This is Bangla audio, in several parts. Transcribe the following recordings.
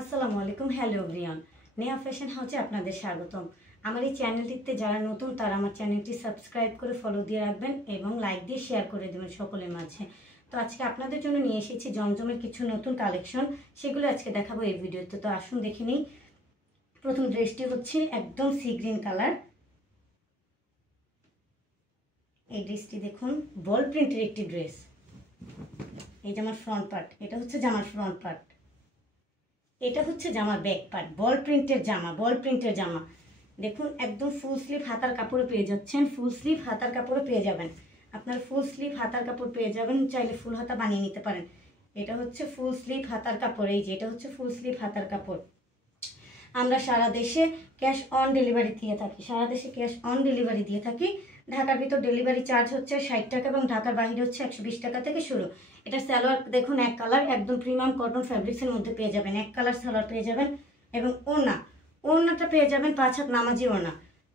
আসসালামু আলাইকুম। হ্যালো এভরিওয়ান, নেহা ফ্যাশন হাউসে আপনাদের স্বাগতম। আমার এই চ্যানেলটিতে যারা নতুন তারা আমার চ্যানেলটি সাবস্ক্রাইব করে ফলো দিয়ে রাখবেন এবং লাইক দিয়ে শেয়ার করে দেবেন সকলের মাঝে। তো আজকে আপনাদের জন্য নিয়ে এসেছি জমজমের কিছু নতুন কালেকশন, সেগুলো আজকে দেখাবো এই ভিডিওতে। তো আসুন দেখে নিই। প্রথম ড্রেসটি হচ্ছে একদম সি গ্রিন কালার। এই ড্রেসটি দেখুন, বল প্রিন্টের একটি ড্রেস। এই জামার ফ্রন্ট পার্ট, এটা হচ্ছে জামার ফ্রন্ট পার্ট, এটা হচ্ছে জামার ব্যাক পার্ট। বল প্রিন্টের জামা, বল প্রিন্টের জামা দেখুন, একদম ফুল স্লিভ হাতার কাপড়ে পেয়ে যাচ্ছেন। ফুল স্লিভ হাতার কাপড়ে পেয়ে যাবেন, আপনার ফুল স্লিভ হাতার কাপড় পেয়ে যাবেন। চাইলে ফুল হাতা বানিয়ে নিতে পারেন। এটা হচ্ছে ফুল স্লিভ হাতার কাপড়। এই যে এটা হচ্ছে ফুল স্লিভ হাতার কাপড়। আমরা সারা দেশে ক্যাশ অন ডেলিভারি দিয়ে থাকি, সারা দেশে ক্যাশ অন ডেলিভারি দিয়ে থাকি। ঢাকার ভিতর ডেলিভারি চার্জ হচ্ছে 60 টাকা এবং ঢাকার বাইরে হচ্ছে 120 টাকা থেকে শুরু। এটা সালোয়ার দেখুন, এক কালার, একদম প্রিমিয়াম কটন ফ্যাব্রিক্সের মধ্যে পেয়ে যাবেন। এক কালার সালোয়ার পেয়ে যাবেন এবং ওড়নাটা পেয়ে যাবেন 5 হাত নামাজি ওড়না,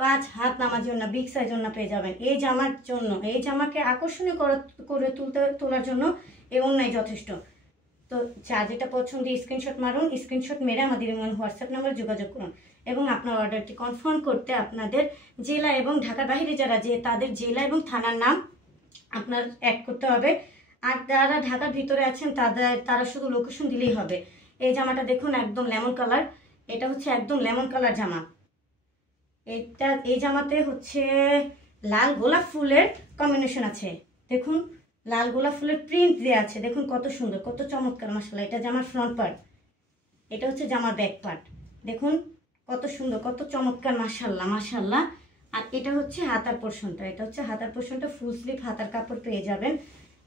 5 হাত নামাজি ওড়না, বিগ সাইজ ওড়না পেয়ে যাবেন। এই জামার জন্য, এই জামাকে আকর্ষণীয় করে তোলার জন্য এই ওড়নাই যথেষ্ট। তো যার যেটা পছন্দ স্ক্রিনশট মারুন, স্ক্রিনশট মেরে আমাদের হোয়াটসঅ্যাপ নাম্বারে যোগাযোগ করুন এবং আপনার অর্ডারটি কনফার্ম করতে আপনাদের জেলা এবং ঢাকার বাইরে যারা তাদের জেলা এবং থানার নাম আপনার অ্যাড করতে হবে। আর যারা ঢাকার ভিতরে আছেন তারা শুধু লোকেশন দিলেই হবে। এই জামাটা দেখুন, একদম লেমন কালার। এটা হচ্ছে একদম লেমন কালার জামা। এই জামাতে হচ্ছে লাল গোলাপ ফুলের কম্বিনেশন আছে। দেখুন, লাল গোলাপ ফুলের প্রিন্ট দেওয়া আছে। দেখুন কত সুন্দর, কত চমৎকার, মাশাআল্লাহ। এটা জামার ফ্রন্ট পার্ট, এটা হচ্ছে জামার ব্যাক পার্ট। দেখুন কত সুন্দর, কত চমৎকার, মাশাআল্লাহ মাশাআল্লাহ। আর এটা হচ্ছে হাতার পোর্শনটা, এটা হচ্ছে হাতার পোর্শনটা। ফুল স্লিভ হাতার কাপড় পেয়ে যাবেন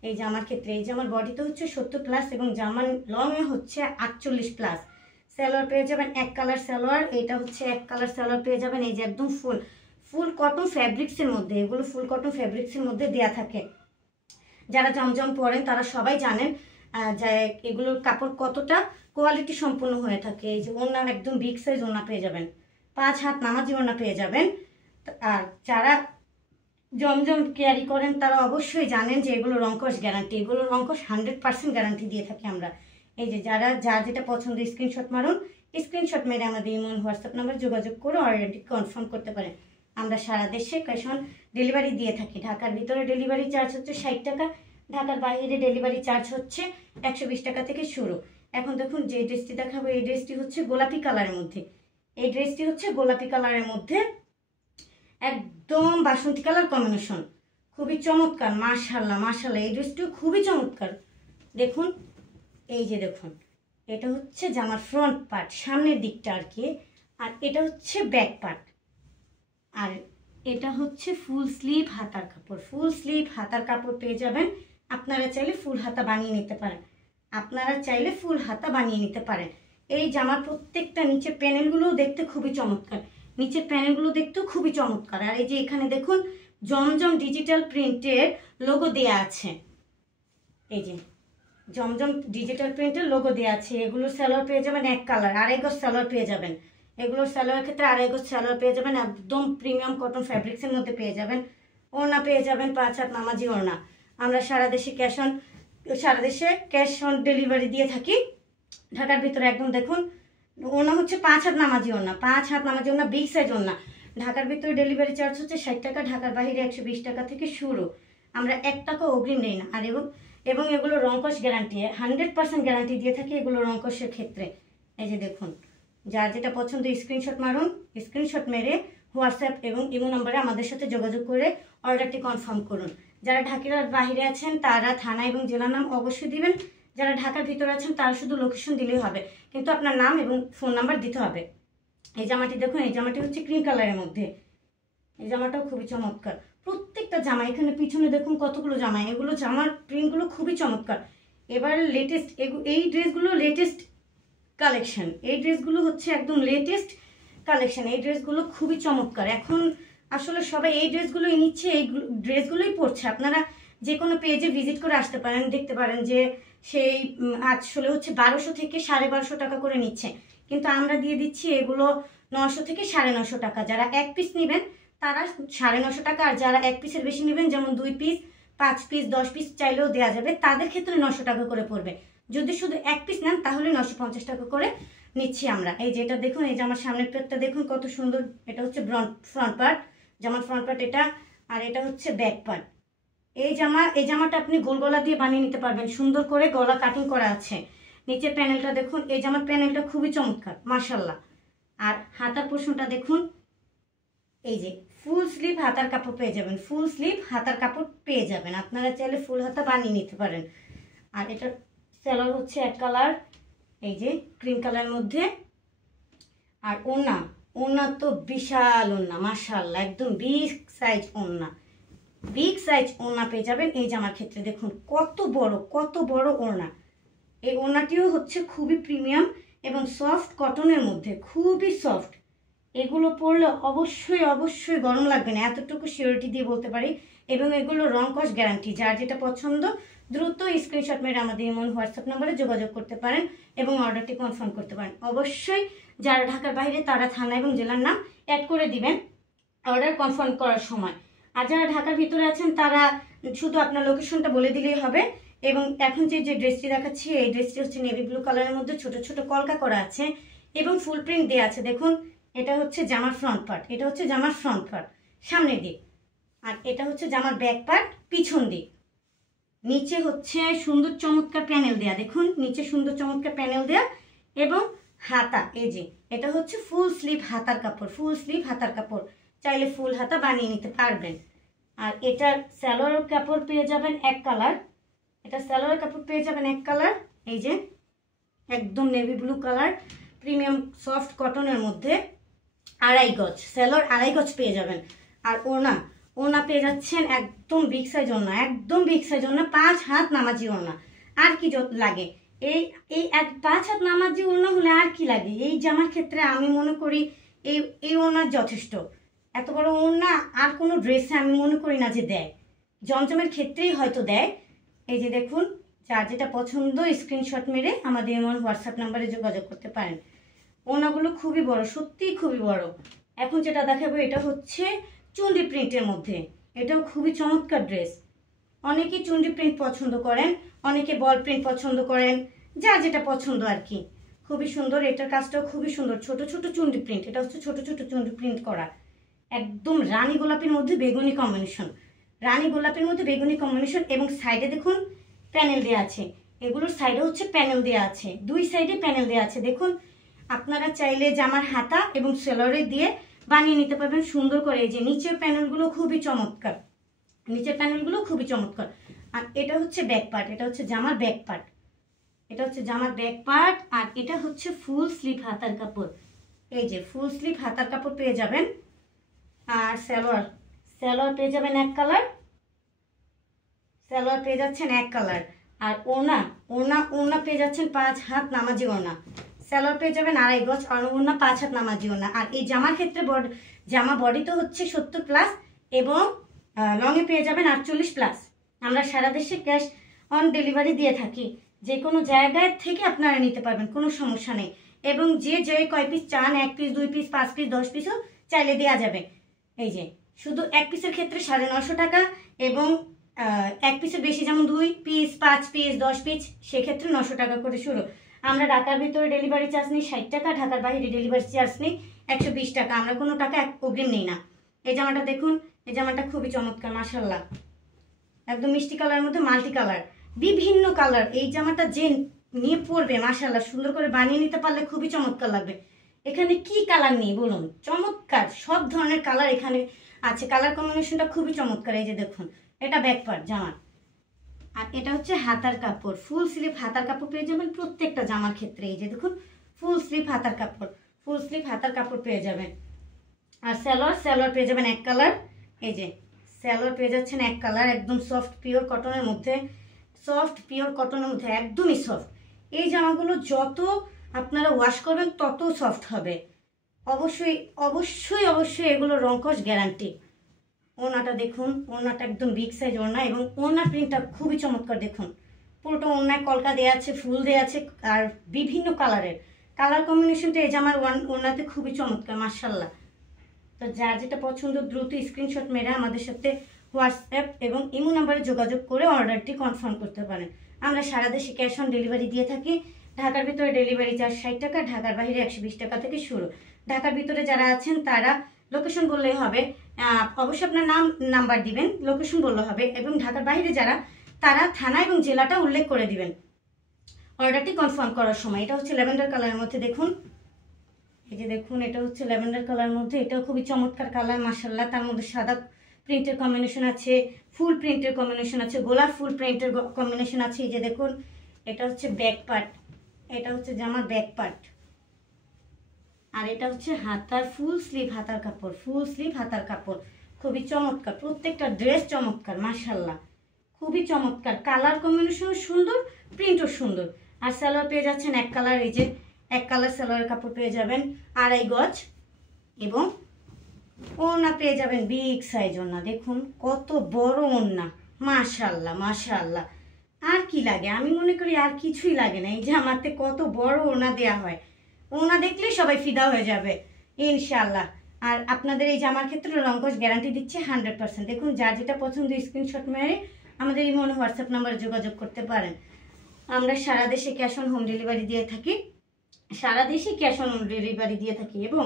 এই জামার ক্ষেত্রে। এই জামার বডিতে হচ্ছে 70+ এবং জামার লংয়ে হচ্ছে 48+। সালোয়ার পেয়ে যাবেন এক কালার সালোয়ার। এটা হচ্ছে এক কালার সালোয়ার পেয়ে যাবেন। এই যে একদম ফুল কটন ফ্যাব্রিক্সের মধ্যে, এগুলো ফুল কটন ফ্যাব্রিক্সের মধ্যে দেয়া থাকে। যারা জমজম পরেন তারা সবাই জানেন যে এগুলোর কাপড় কতটা কোয়ালিটি সম্পন্ন হয়ে থাকে। এই যে ওড়না একদম বিগ সাইজ ওড়না পেয়ে যাবেন, 5 হাত নামাজি ওড়না পেয়ে যাবেন। আর যারা জমজম ক্যারি করেন তারা অবশ্যই জানেন যে এগুলো রংকশ গ্যারান্টি, এগুলো রংকশ 100% গ্যারান্টি দিয়ে থাকি আমরা। এই যে যার যেটা পছন্দ স্ক্রিনশট মারুন, স্ক্রিনশট মেরে আমাদের হোয়াটসঅ্যাপ নাম্বার যোগাযোগ করে অর্ডারটি কনফার্ম করতে পারেন। আমরা সারা দেশে ক্যাশ অন ডেলিভারি দিয়ে থাকি। ঢাকার ভিতরে ডেলিভারি চার্জ হচ্ছে 60 টাকা, ঢাকার বাইরে ডেলিভারি চার্জ হচ্ছে 120 টাকা থেকে শুরু। এখন দেখুন যে ড্রেসটি দেখাবো, এই ড্রেসটি হচ্ছে গোলাপি কালারের মধ্যে। এই ড্রেসটি হচ্ছে গোলাপি কালারের মধ্যে একদম বাসন্তী কালার কম্বিনেশন, খুবই চমৎকার, মাশাআল্লাহ মাশাআল্লাহ। এই ড্রেসটিও খুবই চমৎকার। দেখুন, এই যে দেখুন, এটা হচ্ছে জামার ফ্রন্ট পার্ট, সামনের দিকটা আর কি। আর এটা হচ্ছে ব্যাক পার্ট। আর এটা হচ্ছে ফুল স্লিভ হাতার কাপড়। ফুল স্লিভ হাতার কাপড় পেয়ে যাবেন। আপনারা চাইলে ফুল হাতা বানিয়ে নিতে পারেন, আপনারা চাইলে ফুল হাতা বানিয়ে নিতে পারেন। এই জামার প্রত্যেকটা নিচের প্যানেলগুলোও দেখতে খুবই চমৎকার, নিচের প্যানেলগুলো দেখতেও খুবই চমৎকার। আর এই যে এখানে দেখুন জমজম ডিজিটাল প্রিন্টের লোগো দেয়া আছে। এই যে জমজম ডিজিটাল প্রিন্টের লোগো দেওয়া আছে। এগুলোর সালোয়ার পেয়ে যাবেন এক কালার, আড়াই গজ সালোয়ার পেয়ে যাবেন। এগুলোর সালোয়ার ক্ষেত্রে আড়াই গজ সালোয়ার পেয়ে যাবেন, একদম প্রিমিয়াম কটন ফ্যাব্রিক্সের মধ্যে পেয়ে যাবেন। ওড়না পেয়ে যাবেন 5 হাত নামাজি ওড়না। আমরা সারা দেশে ক্যাশ অন ডেলিভারি দিয়ে থাকি। ঢাকার ভিতরে একদম দেখুন, ওড়না হচ্ছে 5 হাত নামাজি ওড়না, 5 হাত নামাজি ওড়না, বিগ সাইজ ওড়না। ঢাকার ভিতরে ডেলিভারি চার্জ হচ্ছে 60 টাকা, ঢাকার বাইরে 120 টাকা থেকে শুরু। আমরা 1 টাকা অগ্রিম নেই না। আর এবং এগুলো রংকশ গ্যারান্টি, 100% গ্যারান্টি দিয়ে থাকি এগুলো রংকশের ক্ষেত্রে। এই যে দেখুন, যার যেটা পছন্দ স্ক্রিনশট মারুন, স্ক্রিনশট মেরে হোয়াটসঅ্যাপ এবং ইমো নম্বরে আমাদের সাথে যোগাযোগ করে অর্ডারটি কনফার্ম করুন। যারা ঢাকার বাইরে আছেন তারা থানা এবং জেলার নাম অবশ্যই দিবেন। যারা ঢাকার ভিতরে আছেন তারা শুধু লোকেশন দিলেই হবে, কিন্তু আপনার নাম এবং ফোন নাম্বার দিতে হবে। এই জামাটি দেখুন, এই জামাটি হচ্ছে ক্রিম কালারের মধ্যে। এই জামাটাও খুবই চমৎকার। প্রত্যেকটা জামা, এখানে পিছনে দেখুন কতগুলো জামা, এগুলো জামার প্রিন্টগুলো খুবই চমৎকার। এবার লেটেস্ট এই ড্রেসগুলো লেটেস্ট কালেকশন, এই ড্রেসগুলো হচ্ছে একদম লেটেস্ট কালেকশন। এই ড্রেসগুলো খুবই চমৎকার। এখন আসলে সবাই এই ড্রেসগুলোই নিচ্ছে, এই ড্রেসগুলোই পরছে। আপনারা যে কোনো পেজে ভিজিট করে আসতে পারেন, দেখতে পারেন যে সেই আসলে হচ্ছে 1200 থেকে 1250 টাকা করে নিচ্ছে, কিন্তু আমরা দিয়ে দিচ্ছি এগুলো 900 থেকে 950 টাকা। যারা এক পিস নেবেন তারা 950 টাকা, আর যারা এক পিসের বেশি নেবেন, যেমন 2 পিস 5 পিস 10 পিস চাইলেও দেওয়া যাবে, তাদের ক্ষেত্রে 900 টাকা করে পড়বে। যদি শুধু এক পিস নেন তাহলে 950 টাকা করে নিচ্ছি আমরা। এই যে এটা দেখুন, এই জামার সামনের পার্টটা দেখুন কত সুন্দর, এটা হচ্ছে ফ্রন্ট পার্ট, জামার ফ্রন্ট পার্ট এটা, আর এটা হচ্ছে ব্যাক পার্ট। এই জামাটা আপনি গোল গলা দিয়ে বানিয়ে নিতে পারবেন, সুন্দর করে গলা কাটিং করা আছে। নিচের প্যানেলটা দেখুন, এই জামার প্যানেলটা খুবই চমৎকার মাশাআল্লাহ। আর হাতার পোর্শনটা দেখুন, এই যে ফুল স্লিভ হাতার কাপড় পেয়ে যাবেন, ফুল স্লিভ হাতার কাপড় পেয়ে যাবেন, আপনারা চাইলে ফুল হাতা বানিয়ে নিতে পারেন। আর এটা সেলার হচ্ছে এক কালার, এই যে ক্রিম কালারের মধ্যে। আর ওড়না তো বিশাল ওড়না মাশাআল্লাহ, একদম বিগ সাইজ ওড়না পেয়ে যাবেন এই জামার ক্ষেত্রে। দেখুন কত বড় ওড়না। এই ওড়নাটিও হচ্ছে খুবই প্রিমিয়াম এবং সফট কটনের মধ্যে, খুবই সফট। এগুলো পরলে অবশ্যই গরম লাগবে না, এতটুকু সিওরিটি দিয়ে বলতে পারি। এবং এগুলো রং কস গ্যারান্টি। যার যেটা পছন্দ দ্রুত স্ক্রিনশট মেরে আমাদের ইমো হোয়াটসঅ্যাপ নম্বরে যোগাযোগ করতে পারেন এবং অর্ডারটি কনফার্ম করতে পারেন। অবশ্যই যারা ঢাকার বাইরে তারা থানা এবং জেলার নাম অ্যাড করে দিবেন অর্ডার কনফার্ম করার সময়। আর যারা ঢাকার ভিতরে আছেন তারা শুধু আপনার লোকেশনটা বলে দিলেই হবে। এবং এখন যে ড্রেসটি দেখাচ্ছি, এই ড্রেসটি হচ্ছে নেভি ব্লু কালারের মধ্যে ছোট ছোট কলকা করা আছে এবং ফুল প্রিন্ট দেওয়া আছে। দেখুন এটা হচ্ছে জামার ফ্রন্ট পার্ট, সামনের দিক। আর এটা হচ্ছে জামার ব্যাক পার্ট, পিছন দিক। নিচে হচ্ছে সুন্দর চমৎকার প্যানেল দেয়া, দেখুন নিচে সুন্দর চমৎকার প্যানেল দেয়া। এবং হাতা, এই যে এটা হচ্ছে ফুল স্লিভ হাতার কাপড়, চাইলে ফুল হাতা বানিয়ে নিতে পারবেন। আর এটার সালোয়ার কাপড় পেয়ে যাবেন এক কালার, এই যে একদম navy blue colour, premium soft কটনের মধ্যে, আড়াই গজ সালোয়ার, আড়াই গজ পেয়ে যাবেন। আর ওড়না পেয়ে যাচ্ছেন একদম বিগ সাইজ ওড়না, 5 হাত নামাজি ওড়না। আর কি লাগে, এই 5 হাত নামাজি ওড়না হলে আর কি লাগে এই জামার ক্ষেত্রে। আমি মনে করি এই ওড়না যথেষ্ট। এত বড় ওড়না আর কোনো ড্রেসে আমি মনে করি না যে দেয়, জমজমের ক্ষেত্রেই হয়তো দেয়। এই যে দেখুন, যার যেটা পছন্দ স্ক্রিনশট মেরে আমাদের এমন হোয়াটসঅ্যাপ নাম্বারে যোগাযোগ করতে পারেন। ওড়নাগুলো খুবই বড়, সত্যিই খুবই বড়। এখন যেটা দেখাবো এটা হচ্ছে চুনরি প্রিন্টের মধ্যে, এটাও খুবই চমৎকার ড্রেস। অনেকেই চুনরি প্রিন্ট পছন্দ করেন, অনেকে বল প্রিন্ট পছন্দ করেন, যার যেটা পছন্দ আর কি। খুবই সুন্দর, এটার কাজটাও খুবই সুন্দর। ছোট ছোট চুনরি প্রিন্ট, এটা হচ্ছে ছোট ছোট চুনরি প্রিন্ট করা, একদম রানী গোলাপের মধ্যে বেগুনি কম্বিনেশন। এবং সাইডে দেখুন প্যানেল দেওয়া আছে, এগুলোর সাইডে হচ্ছে প্যানেল দেওয়া আছে, দুই সাইডে প্যানেল দেওয়া আছে। দেখুন আপনারা চাইলে জামার হাতা এবং সেলরে দিয়ে বানিয়ে নিতে পারবেন সুন্দর করে। এই যে নিচের প্যানেলগুলো খুবই চমৎকার। আর এটা হচ্ছে ব্যাক পার্ট, এটা হচ্ছে জামার ব্যাক পার্ট। আর এটা হচ্ছে ফুল স্লিভ হাতার কাপড়, এই যে ফুল স্লিভ হাতার কাপড় পেয়ে যাবেন। আর সালোয়ার পেয়ে যাবেন এক কালার, আর ওড়না পেয়ে যাচ্ছেন 5 হাত নামাজি ওড়না। সালোয়ার পেয়ে যাবেন আড়াই গজ, আর ওড়না 5 হাত নামাজি ওড়না। আর এই জামার ক্ষেত্রে জামা বডি তো হচ্ছে 70+ এবং লংয়ে পেয়ে যাবেন 48+। আমরা সারা দেশে ক্যাশ অন ডেলিভারি দিয়ে থাকি, যে কোনো জায়গায় থেকে আপনারা নিতে পারবেন, কোনো সমস্যা নেই। এবং যে কয় পিস চান, 1 পিস 2 পিস 5 পিস 10 পিসও চাইলে দেওয়া যাবে। এই যে শুধু 1 পিসের ক্ষেত্রে 950 টাকা, এবং 1 পিসের বেশি যেমন 2 পিস 5 পিস 10 পিস সেক্ষেত্রে 900 টাকা করে শুরু। আমরা ঢাকার ভিতরে ডেলিভারি চার্জ নিই 60 টাকা, ঢাকার বাইরে ডেলিভারি চার্জ নিই 120 টাকা। আমরা কোনো টাকা অগ্রিম নিই না। এই জামাটা দেখুন, এই জামাটা খুবই চমৎকার মাশাআল্লাহ, একদম মিষ্টি কালারের মধ্যে মাল্টি কালার, বিভিন্ন কালার। এই জামাটা যে নিয়ে পরবে মাশাআল্লাহ, সুন্দর করে বানিয়ে নিতে পারলে খুবই চমৎকার লাগবে। এখানে কি কালার নেই বলুন, চমৎকার সব ধরনের কালার এখানে আছে, কালার কম্বিনেশনটা খুবই চমৎকার। এই যে দেখুন, এটা ব্যাক পার্ট জামার। আর এটা হচ্ছে হাতার কাপড়, ফুল স্লিভ হাতার কাপড় পেয়ে যাবেন প্রত্যেকটা জামার ক্ষেত্রে। এই যে দেখুন ফুল স্লিভ হাতার কাপড় পেয়ে যাবেন। আর সালোয়ার পেয়ে যাবেন এক কালার, এই যে সালোয়ার পেয়ে যাচ্ছেন এক কালার, একদম সফট পিওর কটনের মধ্যে, একদমই সফট। এই জামাগুলো যত আপনারা ওয়াশ করবেন তত সফট হবে। অবশ্যই এগুলো রং কস গ্যারান্টি। ওড়নাটা দেখুন, ওড়নাটা একদম বিগ সাইজ ওড়না, এবং ওড়নার প্রিন্টটা খুবই চমৎকার। দেখুন পুরোটা ওড়নায় কলকা দেওয়া আছে, ফুল দেওয়া আছে, আর বিভিন্ন কালারের কালার কম্বিনেশনটা এই জামার ওড়নাতে খুবই চমৎকার মাশাআল্লাহ। তো যার যেটা পছন্দ দ্রুত স্ক্রিনশট মেরে আমাদের সাথে হোয়াটসঅ্যাপ এবং ইমো নাম্বারে যোগাযোগ করে অর্ডারটি কনফার্ম করতে পারেন। আমরা সারা দেশে ক্যাশ অন ডেলিভারি দিয়ে থাকি। ঢাকার ভিতরে ডেলিভারি চার্জ 60 টাকা, ঢাকার বাইরে 120 টাকা থেকে শুরু। ঢাকার ভিতরে যারা আছেন তারা লোকেশন বললেই হবে, অবশ্যই আপনার নাম নাম্বার দিবেন, লোকেশন বললে হবে। এবং ঢাকার বাইরে যারা, তারা থানা এবং জেলাটা উল্লেখ করে দিবেন অর্ডারটি কনফার্ম করার সময়। এটা হচ্ছে ল্যাভেন্ডার কালারের মধ্যে, দেখুন এই যে দেখুন, এটা হচ্ছে ল্যাভেন্ডার কালারের মধ্যে, এটাও খুবই চমৎকার কালার মাশাআল্লাহ। তার মধ্যে সাদা প্রিন্টের কম্বিনেশন আছে, ফুল প্রিন্টের কম্বিনেশন আছে, গোলাপ ফুল প্রিন্টের কম্বিনেশন আছে। এই যে দেখুন, এটা হচ্ছে ব্যাক পার্ট, এটা হচ্ছে জামার ব্যাক পার্ট, আর এটা হচ্ছে হাতার ফুল স্লিভ হাতার কাপড়, ফুল স্লিভ হাতার কাপড়। খুবই চমৎকার, প্রত্যেকটা ড্রেস চমৎকার মাশাআল্লাহ, খুবই চমৎকার। কালার কম্বিনেশনও সুন্দর, প্রিন্টও সুন্দর। আর সালোয়ার পেয়ে যাচ্ছেন এক কালার, এই যে এক কালার সালোয়ারের কাপড় পেয়ে যাবেন 2.5 গজ, এবং ওড়না পেয়ে যাবেন বিগ সাইজ ওড়না। দেখুন কত বড় ওড়না, মাশাআল্লাহ মাশাআল্লাহ। আর কি লাগে, আমি মনে করি আর কিছুই লাগে না। এই যে আমাতে কত বড় ওড়না দেয়া হয়, ওড়না দেখলেই সবাই ফিদা হয়ে যাবে ইনশাআল্লাহ। আর আপনাদের এই জামার ক্ষেত্রে রংকশ গ্যারান্টি দিচ্ছে 100%। দেখুন, যার যেটা পছন্দ স্ক্রিনশট মেরে আমাদের এই মনে হোয়াটসঅ্যাপ নাম্বারে যোগাযোগ করতে পারেন। আমরা সারা দেশে ক্যাশ অন হোম ডেলিভারি দিয়ে থাকি, সারা দেশে ক্যাশ অন হোম ডেলিভারি দিয়ে থাকি। এবং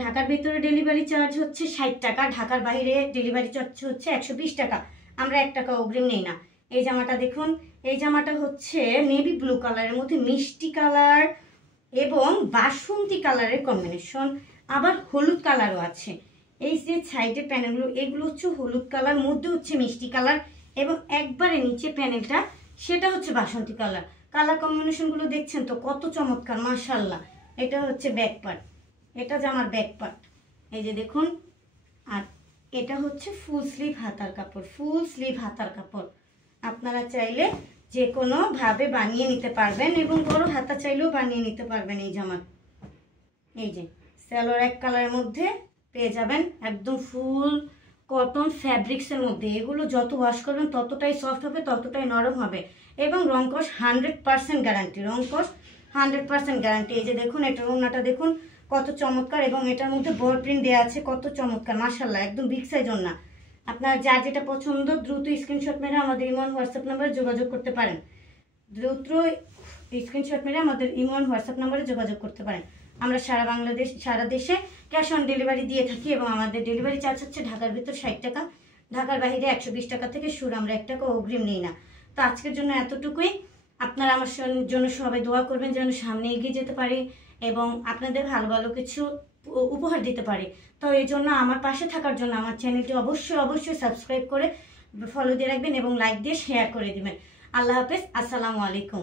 ঢাকার ভিতরে ডেলিভারি চার্জ হচ্ছে 60 টাকা, ঢাকার বাইরে ডেলিভারি চার্জ হচ্ছে 120 টাকা। আমরা 1 টাকা অগ্রিম নেই না। এই জামাটা দেখুন, এই জামাটা হচ্ছে নেভি ব্লু কালারের মধ্যে মিষ্টি কালার এবং বাসন্তী কালারের কম্বিনেশন, আবার হলুদ কালারও আছে। এই যে সাইডের প্যানেলগুলো, এগুলো হচ্ছে হলুদ কালার, মধ্যে হচ্ছে মিষ্টি কালার, এবং একবারে নিচে প্যানেলটা সেটা হচ্ছে বাসন্তী কালার। কালার কম্বিনেশনগুলো দেখছেন তো কত চমৎকার মাশাআল্লাহ। এটা হচ্ছে ব্যাক পার্ট, এটা জামার ব্যাক পার্ট, এই যে দেখুন। আর এটা হচ্ছে ফুল স্লিভ হাতার কাপড়, ফুল স্লিভ হাতার কাপড়। আপনারা চাইলে যে কোনো ভাবে বানিয়ে নিতে পারবেন, এবং বড় হাতা চাইলেও বানিয়ে নিতে পারবেন এই জামার। এই যে সালোয়ার এক কালারের মধ্যে পেয়ে যাবেন, একদম ফুল কটন ফ্যাব্রিক্সের মধ্যে। এগুলো যত ওয়াশ করবেন ততটাই সফট হবে, ততটাই নরম হবে, এবং রংকশ 100% গ্যারান্টি, রংকশ 100% গ্যারান্টি। এই যে দেখুন, এটার ওড়নাটা দেখুন কত চমৎকার, এবং এটার মধ্যে বল প্রিন্ট দেওয়া আছে, কত চমৎকার মাশাআল্লাহ, একদম বিগ সাইজ ওড়না। আপনার যার যেটা পছন্দ দ্রুত স্ক্রিনশট মেরে আমাদের ইমন হোয়াটসঅ্যাপ নাম্বারে যোগাযোগ করতে পারেন, দ্রুত স্ক্রিনশট মেরে আমাদের ইমন হোয়াটসঅ্যাপ নাম্বারে যোগাযোগ করতে পারেন। আমরা সারা বাংলাদেশ, সারা দেশে ক্যাশ অন ডেলিভারি দিয়ে থাকি, এবং আমাদের ডেলিভারি চার্জ হচ্ছে ঢাকার ভিতর 60 টাকা, ঢাকার বাইরে 120 টাকা থেকে শুরু। আমরা 1 টাকা অগ্রিম নিই না। তো আজকের জন্য এতটুকুই। আপনারা আমার জন্য সবাই দোয়া করবেন যেন সামনে এগিয়ে যেতে পারি, এবং আপনাদের ভালো ভালো কিছু উপহার দিতে পারি। তো এই জন্য আমার পাশে থাকার জন্য আমার চ্যানেলটি অবশ্যই অবশ্যই সাবস্ক্রাইব করে ফলো দিয়ে রাখবেন, এবং লাইক দিয়ে শেয়ার করে দিবেন। আল্লাহ হাফেজ, আসসালামু আলাইকুম।